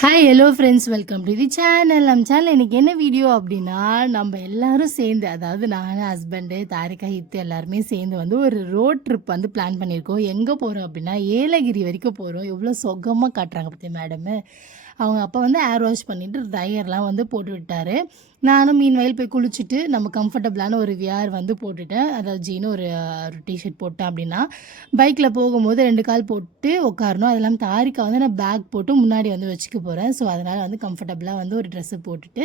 Hi hello friends, welcome to the channel. நம்ம channel இன்றைக்கி என்ன வீடியோ அப்படின்னா, நம்ம எல்லோரும் சேர்ந்து, அதாவது நான், ஹஸ்பண்டு, தாரிகா, ஹித்து எல்லாருமே சேர்ந்து வந்து ஒரு ரோட் ட்ரிப் வந்து பிளான் பண்ணியிருக்கோம். எங்கே போகிறோம் அப்படின்னா, ஏலகிரி வரைக்கும் போகிறோம். எவ்வளோ சொகமாக காட்டுறாங்க பற்றி மேடமு. அவங்க அப்பா வந்து ஏர் வாஷ் பண்ணிவிட்டு டயர்லாம் வந்து போட்டு விட்டார். நானும் மீன் வயல் போய் குளிச்சுட்டு நம்ம கம்ஃபர்டபுளான ஒரு வியர் வந்து போட்டுட்டேன். அதாவது ஜீனு ஒரு டிஷர்ட் போட்டேன் அப்படின்னா, பைக்கில் போகும்போது 2 கால் போட்டு உட்காரணும். அது இல்லாமல் தாரிக்கா வந்து நான் பேக் போட்டு முன்னாடி வந்து வச்சுக்க போகிறேன். ஸோ அதனால் வந்து கம்ஃபர்டபுளாக வந்து ஒரு ட்ரெஸ்ஸு போட்டுட்டு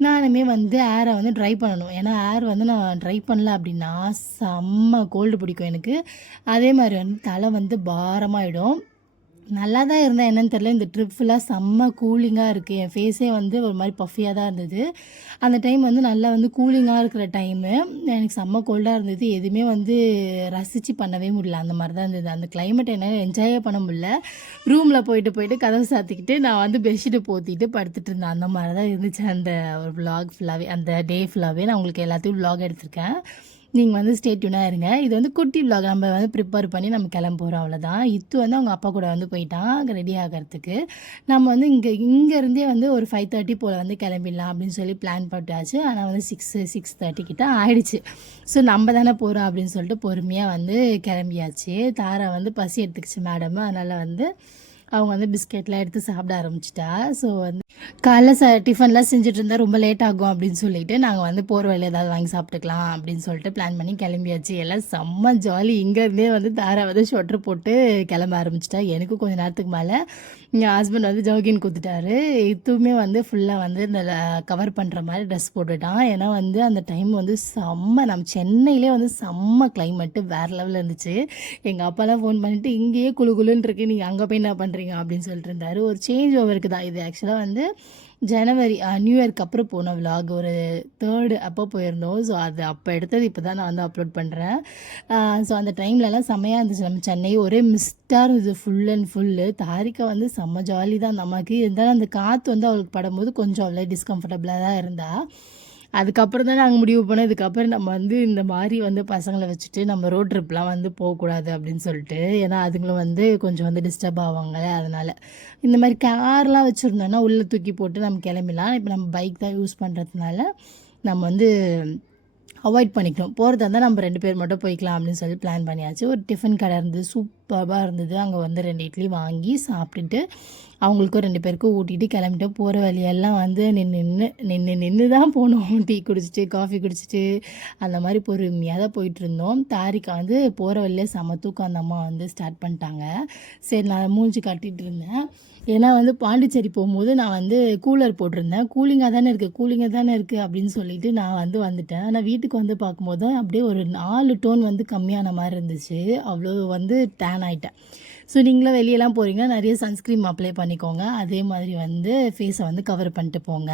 நானுமே வந்து ஏரை வந்து ட்ரை பண்ணணும். ஏன்னா ஏர் வந்து நான் ட்ரை பண்ணல அப்படின்னா செம்ம கோல்டு பிடிக்கும் எனக்கு. அதே மாதிரி வந்து தலை வந்து பாரமாகிடும். நல்லா தான் இருந்தேன், என்னன்னு தெரியல. இந்த ட்ரிப் ஃபுல்லாக செம்ம கூலிங்காக இருக்குது. என் ஃபேஸே வந்து ஒரு மாதிரி பஃபியாக தான் இருந்தது. அந்த டைம் வந்து நல்லா வந்து கூலிங்காக இருக்கிற டைமு. எனக்கு செம்ம கோல்டாக இருந்தது. எதுவுமே வந்து ரசித்து பண்ணவே முடியல. அந்த மாதிரி தான் இருந்தது. அந்த கிளைமேட் என்னால் என்ஜாயே பண்ண முடியல. ரூமில் போயிட்டு கதவை சாத்திக்கிட்டு நான் வந்து பெட்ஷீட்டை போத்திட்டு படுத்துட்டு இருந்தேன். அந்த மாதிரி தான் இருந்துச்சு அந்த ஒரு விலாக் ஃபுல்லாகவே. அந்த டே ஃபுல்லாகவே நான் உங்களுக்கு எல்லாத்தையும் விலாக் எடுத்திருக்கேன். நீங்கள் வந்து ஸ்டே டியூனாக இருங்க. இது வந்து குட்டி விலாக். நம்ம வந்து ப்ரிப்பேர் பண்ணி நம்ம கிளம்ப போகிறோம், அவ்வளோதான். இத்து வந்து அவங்க அப்பா கூட வந்து போயிட்டான் ரெடி ஆகிறதுக்கு. நம்ம வந்து இங்கேருந்தே வந்து ஒரு 5:30 போல் வந்து கிளம்பிடலாம் அப்படின்னு சொல்லி பிளான் போட்டாச்சு. ஆனால் வந்து 6:30 கிட்ட ஆயிடுச்சு. ஸோ நம்ம தானே போகிறோம் அப்படின்னு சொல்லிட்டு பொறுமையாக வந்து கிளம்பியாச்சு. தாரா வந்து பசி எடுத்துக்கிச்சு மேடம். அதனால் வந்து அவங்க வந்து பிஸ்கெட்லாம் எடுத்து சாப்பிட ஆரம்பிச்சிட்டா. ஸோ வந்து காலைல டிஃபன்லாம் செஞ்சுட்டு இருந்தால் ரொம்ப லேட் ஆகும் அப்படின்னு சொல்லிட்டு நாங்கள் வந்து போகிற வழியில் ஏதாவது வாங்கி சாப்பிட்டுக்கலாம் அப்படின்னு சொல்லிட்டு பிளான் பண்ணி கிளம்பியாச்சு. எல்லாம் செம்ம ஜாலி. இங்கேருந்தே வந்து தாரா வந்து ஸ்வெட்ரு போட்டு கிளம்ப ஆரம்பிச்சிட்டா. எனக்கு கொஞ்சம் நேரத்துக்கு மேலே என் ஹஸ்பண்ட் வந்து ஜோகின் கொடுத்துட்டாரு. இதுவுமே வந்து ஃபுல்லாக வந்து இந்த கவர் பண்ணுற மாதிரி ட்ரெஸ் போட்டுட்டான். ஏன்னா வந்து அந்த டைம் வந்து செம்ம, நம்ம சென்னையிலே வந்து செம்ம கிளைமேட்டு வேறு லெவலில் இருந்துச்சு. எங்கள் அப்பாலாம் ஃபோன் பண்ணிவிட்டு இங்கேயே குழுன்னு இருக்கு, நீங்கள் அங்கே போய் என்ன பண்ணுறீங்க அப்படின்னு சொல்லிட்டு இருந்தார். ஒரு சேஞ்ச் ஓவருக்கு தான் இது. ஆக்சுவலாக வந்து ஜனவரி நியூ இயர்க்கு அப்புறம் போன விலாக் ஒரு 3rd அப்போ போயிருந்தோம். ஸோ அது அப்போ எடுத்தது இப்போ தான் நான் வந்து அப்லோட் பண்ணுறேன். ஸோ அந்த டைம்லலாம் செம்மையாக இருந்துச்சு. நம்ம சென்னை ஒரே மிஸ்டாக இருந்தது ஃபுல் அண்ட் ஃபுல்லு. தாரிக்கா வந்து செம்ம ஜாலி தான் நமக்கு. இருந்தாலும் அந்த காற்று வந்து அவளுக்கு படும்போது கொஞ்சம் அவ்வளோ டிஸ்கம்ஃபர்டபுளாக தான் இருந்தால். அதுக்கப்புறம் தான் நாங்கள் முடிவு பண்ணோம், இதுக்கப்புறம் நம்ம வந்து இந்த மாதிரி வந்து பசங்களை வச்சுட்டு நம்ம ரோட் ட்ரிப்லாம் வந்து போகக்கூடாது அப்படின்னு சொல்லிட்டு. ஏன்னா அதுங்களும் வந்து கொஞ்சம் வந்து டிஸ்டர்ப் ஆவாங்க. அதனால் இந்த மாதிரி கார்லாம் வச்சுருந்தோன்னா உள்ளே தூக்கி போட்டு நம்ம கிளம்பிடலாம். இப்போ நம்ம பைக் தான் யூஸ் பண்ணுறதுனால நம்ம வந்து அவாய்ட் பண்ணிக்கணும். போகிறதா இருந்தால் நம்ம 2 பேர் மட்டும் போய்க்கலாம் அப்படின்னு சொல்லி பிளான் பண்ணியாச்சு. ஒரு டிஃபன் கடை இருந்தது, சூப்பராக இருந்தது. அங்கே வந்து 2 இட்லி வாங்கி சாப்பிட்டுட்டு அவங்களுக்கும் 2 பேருக்கும் ஊட்டிட்டு கிளம்பிட்டோம். போகிற வழியெல்லாம் வந்து நின்று தான் போனோம். டீ குடிச்சிட்டு காஃபி குடிச்சிட்டு அந்த மாதிரி பொறுமையாக தான் போயிட்டுருந்தோம். தாரிக்கா வந்து போகிற வழியிலே செம தூக்கம் அந்த அம்மா வந்து ஸ்டார்ட் பண்ணிட்டாங்க. சரி, நான் மூஞ்சி கட்டிகிட்டு இருந்தேன். ஏன்னா வந்து பாண்டிச்சேரி போகும்போது நான் வந்து கூலர் போட்டிருந்தேன். கூலிங்காக தானே இருக்குது அப்படின்னு சொல்லிட்டு நான் வந்து வந்துட்டேன். ஆனால் வீட்டுக்கு வந்து பார்க்கும்போது அப்படியே ஒரு 4 டோன் வந்து கம்மியான மாதிரி இருந்துச்சு. அவ்வளோ வந்து டேன் ஆகிட்டேன். ஸோ நீங்களும் வெளியெல்லாம் போகிறீங்கன்னா நிறைய சன்ஸ்க்ரீம் அப்ளை பண்ணிக்கோங்க. அதே மாதிரி வந்து ஃபேஸை வந்து கவர் பண்ணிட்டு போங்க.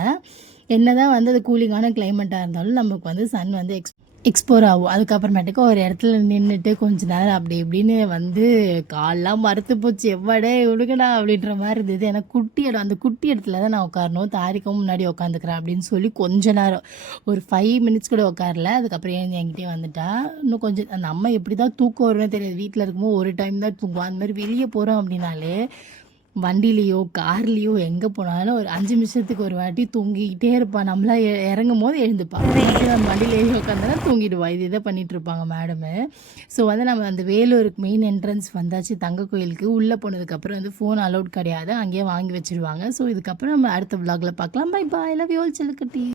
என்ன தான் வந்து அது கூலிங்கான கிளைமேட்டாக இருந்தாலும் நமக்கு வந்து சன் வந்து எக்ஸ்போர் ஆகும். அதுக்கப்புறமேட்டுக்கு ஒரு இடத்துல நின்றுட்டு கொஞ்ச நேரம் அப்படி இப்படின்னு வந்து கால்லாம் மறுத்து போச்சு. எவ்வளே விடுங்கடா அப்படின்ற மாதிரி இருந்தது. ஏன்னா குட்டி இடம், அந்த குட்டி இடத்துல தான் நான் உட்காரணும். தாரிக்கும் முன்னாடி உட்காந்துக்கிறேன் அப்படின்னு சொல்லி கொஞ்ச நேரம் ஒரு 5 மினிட்ஸ் கூட உட்காரல. அதுக்கப்புறம் என்கிட்டே வந்துட்டா. இன்னும் கொஞ்சம் அந்த அம்மா எப்படி தான் தூக்கம் வரும்னு தெரியாது. வீட்டில் இருக்கும்போது ஒரு டைம் தான் தூங்குவோம். அந்த மாதிரி வெளியே போகிறோம் அப்படின்னாலே வண்டிலேயோ கார்லேயோ எங்கே போனாலும் ஒரு 5 நிமிஷத்துக்கு ஒரு வாட்டி தூங்கிக்கிட்டே இருப்பாள். நம்மளாம் இறங்கும் போது எழுந்துப்பாள். நம்ம வண்டியில் ஏறி உட்காந்தோன்னா தூங்கிடுவா. இது இதை பண்ணிகிட்டு இருப்பாங்க மேடமு. ஸோ வந்து நம்ம அந்த வேலூருக்கு மெயின் என்ட்ரன்ஸ் வந்தாச்சு தங்க கோயிலுக்கு. உள்ளே போனதுக்கப்புறம் வந்து ஃபோன் அலௌட் கிடையாது, அங்கேயே வாங்கி வச்சுருவாங்க. ஸோ இதுக்கப்புறம் நம்ம அடுத்த விலாகில் பார்க்கலாம். Bye bye, love you all செல்லக்குட்டி.